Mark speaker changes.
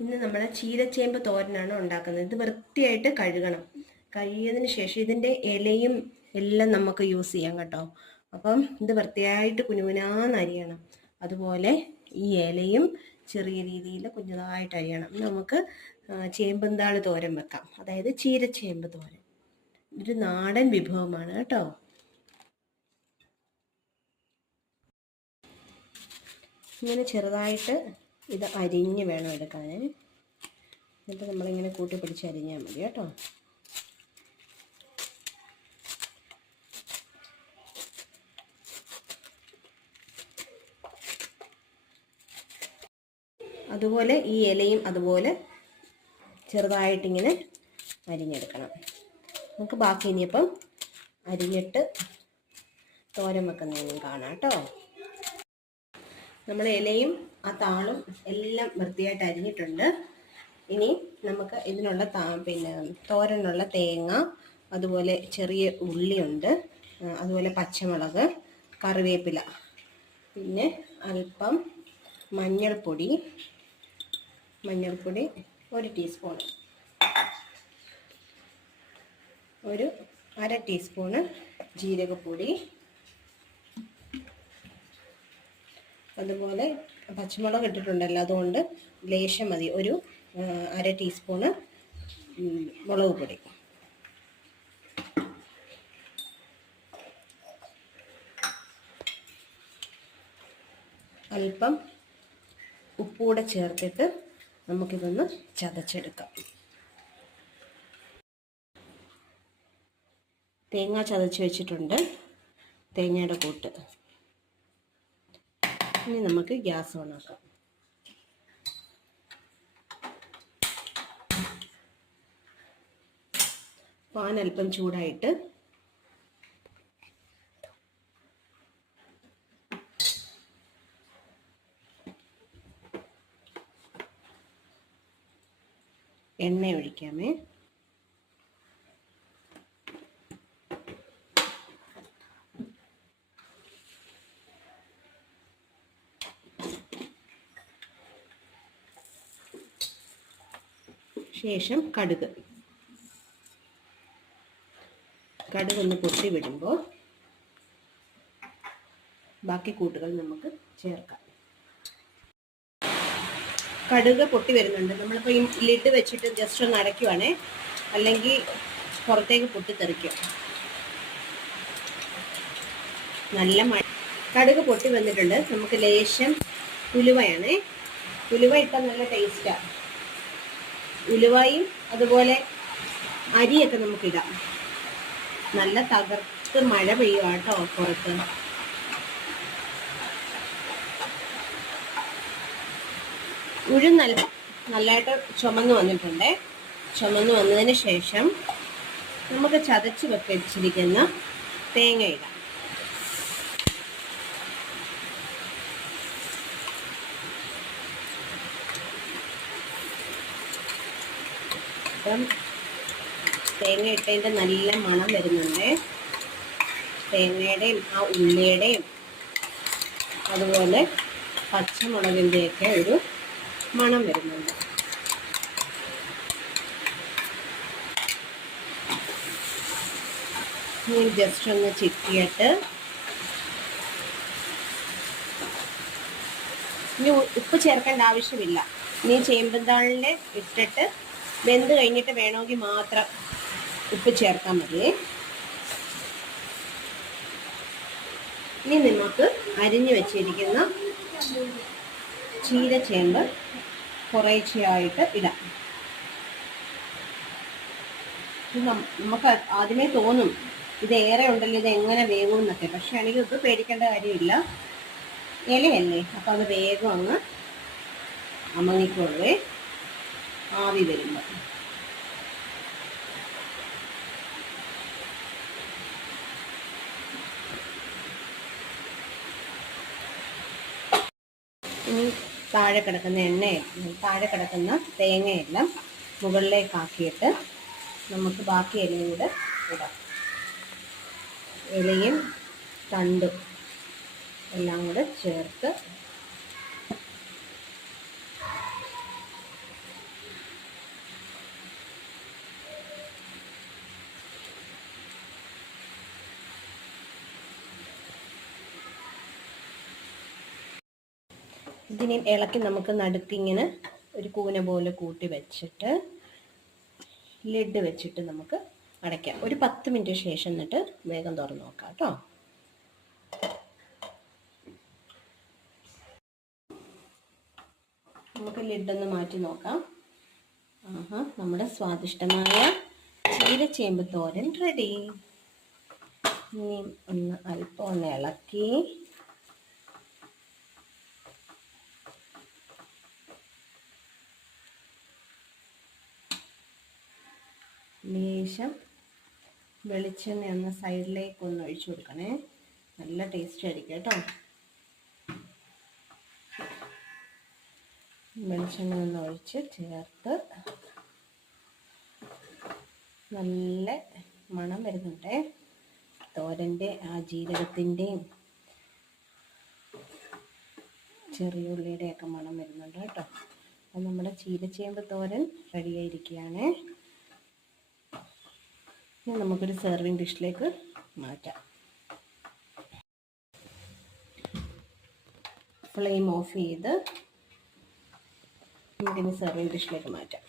Speaker 1: ഇന്ന് നമ്മൾ ചീരച്ചേമ്പ് തോരനാണ് ഉണ്ടാക്കുന്നത്. ഇത് വൃത്തിയായിട്ട് കഴുകണം. കഴുകിയതിന് ശേഷം ഇതിന്റെ ഇലയും എല്ലാം നമുക്ക് യൂസ് ചെയ്യാം കേട്ടോ. അപ്പം ഇത് വൃത്തിയായിട്ട് കുനുകുനാന്ന് അതുപോലെ ഈ ഇലയും ചെറിയ രീതിയിൽ കുഞ്ഞതായിട്ട് അരിയണം. നമുക്ക് ചേമ്പന്താൾ തോരം തോരൻ വെക്കാം. അതായത് ചീരച്ചേമ്പ് തോരൻ. ഇതൊരു നാടൻ വിഭവമാണ് കേട്ടോ. ഇങ്ങനെ ചെറുതായിട്ട് ഇത് അരിഞ്ഞ് വേണം എടുക്കാൻ എന്നിട്ട് നമ്മളിങ്ങനെ കൂട്ടി പിടിച്ച് അരിഞ്ഞാൽ മതി കേട്ടോ. അതുപോലെ ഈ ഇലയും അതുപോലെ ചെറുതായിട്ടിങ്ങനെ അരിഞ്ഞെടുക്കണം. നമുക്ക് ബാക്കി ഇനിയിപ്പം അരിഞ്ഞിട്ട് തോരൻ വെക്കുന്നതിനും കാണാം കേട്ടോ. നമ്മൾ ഇലയും ആ താളും എല്ലാം വൃത്തിയായിട്ട് അരിഞ്ഞിട്ടുണ്ട്. ഇനി നമുക്ക് ഇതിനുള്ള താ പിന്നെ തോരനുള്ള തേങ്ങ അതുപോലെ ചെറിയ ഉള്ളിയുണ്ട് അതുപോലെ പച്ചമുളക് കറിവേപ്പില പിന്നെ അല്പം മഞ്ഞൾപ്പൊടി മഞ്ഞൾപ്പൊടി ഒരു ടീസ്പൂൺ ഒരു അര ടീസ്പൂണ് ജീരകപ്പൊടി അതുപോലെ പച്ചമുളക് ഇട്ടിട്ടുണ്ടല്ലോ അതുകൊണ്ട് ലേശം മതി. ഒരു അര ടീസ്പൂണ് മുളക് പൊടി. അല്പം ഉപ്പൂടെ ചേർത്തിട്ട് നമുക്കിതൊന്ന് ചതച്ചെടുക്കാം. തേങ്ങ ചതച്ച് വെച്ചിട്ടുണ്ട്. തേങ്ങയുടെ കൂട്ട്. ഇനി നമുക്ക് ഗ്യാസ് ഓൺ ആക്കാം. പാൻ അല്പം ചൂടായിട്ട് എണ്ണ ഒഴിക്കാമേ. ശേഷം കടുക്. കടുക് ഒന്ന് പൊട്ടി വിടുമ്പോൾ ബാക്കി കൂട്ടുകൾ നമുക്ക് ചേർക്കാം. കടുക് പൊട്ടി വരുന്നുണ്ട്. നമ്മളിപ്പോൾ ഈ ലിഡ് വെച്ചിട്ട് ജസ്റ്റ് ഒന്ന് അടയ്ക്കുവാണേ അല്ലെങ്കിൽ പുറത്തേക്ക് പൊട്ടിത്തെറിക്കും. നല്ല മഴ. കടുക് പൊട്ടി വന്നിട്ടുണ്ട്. നമുക്ക് ലേശം ഉലുവയാണേ. ഉലുവ ഇട്ടാൽ നല്ല ടേസ്റ്റാണ് ഉലുവയും അതുപോലെ അരിയൊക്കെ നമുക്കിടാം. നല്ല തകർത്ത് മഴ പെയ്യുക കേട്ടോ പുറത്ത്. ഉഴുന്നല്ല നല്ലതായിട്ട് ചുമന്ന് വന്നിട്ടുണ്ട്. ചുമന്ന് വന്നതിന് ശേഷം നമുക്ക് ചതച്ച് വെച്ചിരിക്കുന്ന തേങ്ങ ഇടാം. അപ്പം തേങ്ങ ഇട്ടതിന്റെ നല്ല മണം വരുന്നുണ്ട്. തേങ്ങയുടെയും ആ ഉള്ളിയുടെയും അതുപോലെ പച്ചമുളകിന്റെയൊക്കെ ഒരു മണം വരുന്നുണ്ട്. ഇനി ജസ്റ്റ് ഒന്ന് ചിക്കിയിട്ട് ഇനി ഉപ്പ് ചേർക്കേണ്ട ആവശ്യമില്ല. ഇനി ചേമ്പന്താളിൽ ഇട്ടിട്ട് വെന്ത് കഴിഞ്ഞിട്ട് വേണമെങ്കിൽ മാത്രം ഉപ്പ് ചേർത്താൽ മതി. ഇനി നമുക്ക് അരിഞ്ഞു വെച്ചിരിക്കുന്ന ചീരച്ചേമ്പ് കുറേശ്ശെയായിട്ട് ഇടാം. നമുക്ക് ആദ്യമേ തോന്നും ഇത് ഏറെ ഉണ്ടല്ലോ ഇത് എങ്ങനെ വേഗം എന്നൊക്കെ. പക്ഷെ എനിക്ക് ഇത് പേടിക്കേണ്ട കാര്യമില്ല. ഇലയല്ലേ അപ്പം അത് വേഗം അങ്ങ് അമങ്ങിക്കൊള്ളേ ആവി വരുമ്പോൾ ഇനി താഴെ കിടക്കുന്ന എണ്ണ താഴെ കിടക്കുന്ന തേങ്ങയെല്ലാം മുകളിലേക്കാക്കിയിട്ട് നമുക്ക് ബാക്കി ഇലയും കൂടെ ഇടാം. ഇലയും തണ്ടും എല്ലാം കൂടെ ചേർത്ത് ഇതിനെ ഇളക്കി നമുക്ക് നടുക്കിങ്ങനെ ഒരു കൂന പോലെ കൂട്ടി വെച്ചിട്ട് ലിഡ് വെച്ചിട്ട് നമുക്ക് അടയ്ക്കാം. ഒരു പത്ത് മിനിറ്റ് ശേഷം എന്നിട്ട് വേഗം തുറന്ന് നോക്കാം കേട്ടോ. നമുക്ക് ലിഡൊന്ന് മാറ്റി നോക്കാം. ആഹാ നമ്മുടെ സ്വാദിഷ്ടമായ ചീരച്ചേമ്പ് തോരൻ റെഡി ഇനി ഒന്ന് അല്പം ഒന്ന് ഇളക്കി ലേശം വെളിച്ചെണ്ണ ഒന്ന് സൈഡിലേക്ക് ഒന്ന് ഒഴിച്ചു കൊടുക്കണേ. നല്ല ടേസ്റ്റ് ആയിരിക്കും കേട്ടോ. വെളിച്ചെണ്ണ ഒന്ന് ഒഴിച്ച് ചേർത്ത് നല്ല മണം വരുന്നുണ്ടേ. തോരന്റെ ആ ജീരകത്തിന്റെയും ചെറിയ ഉള്ളിയുടെയൊക്കെ മണം വരുന്നുണ്ട് കേട്ടോ. അപ്പം നമ്മുടെ ചീരച്ചേമ്പ് തോരൻ റെഡിയായിരിക്കുകയാണ് ഇനി നമുക്കൊരു സെർവിങ് ഡിഷിലേക്ക് മാറ്റാം. ഫ്ലെയിം ഓഫ് ചെയ്ത് നമുക്കിനി സെർവിങ് ഡിഷിലേക്ക് മാറ്റാം.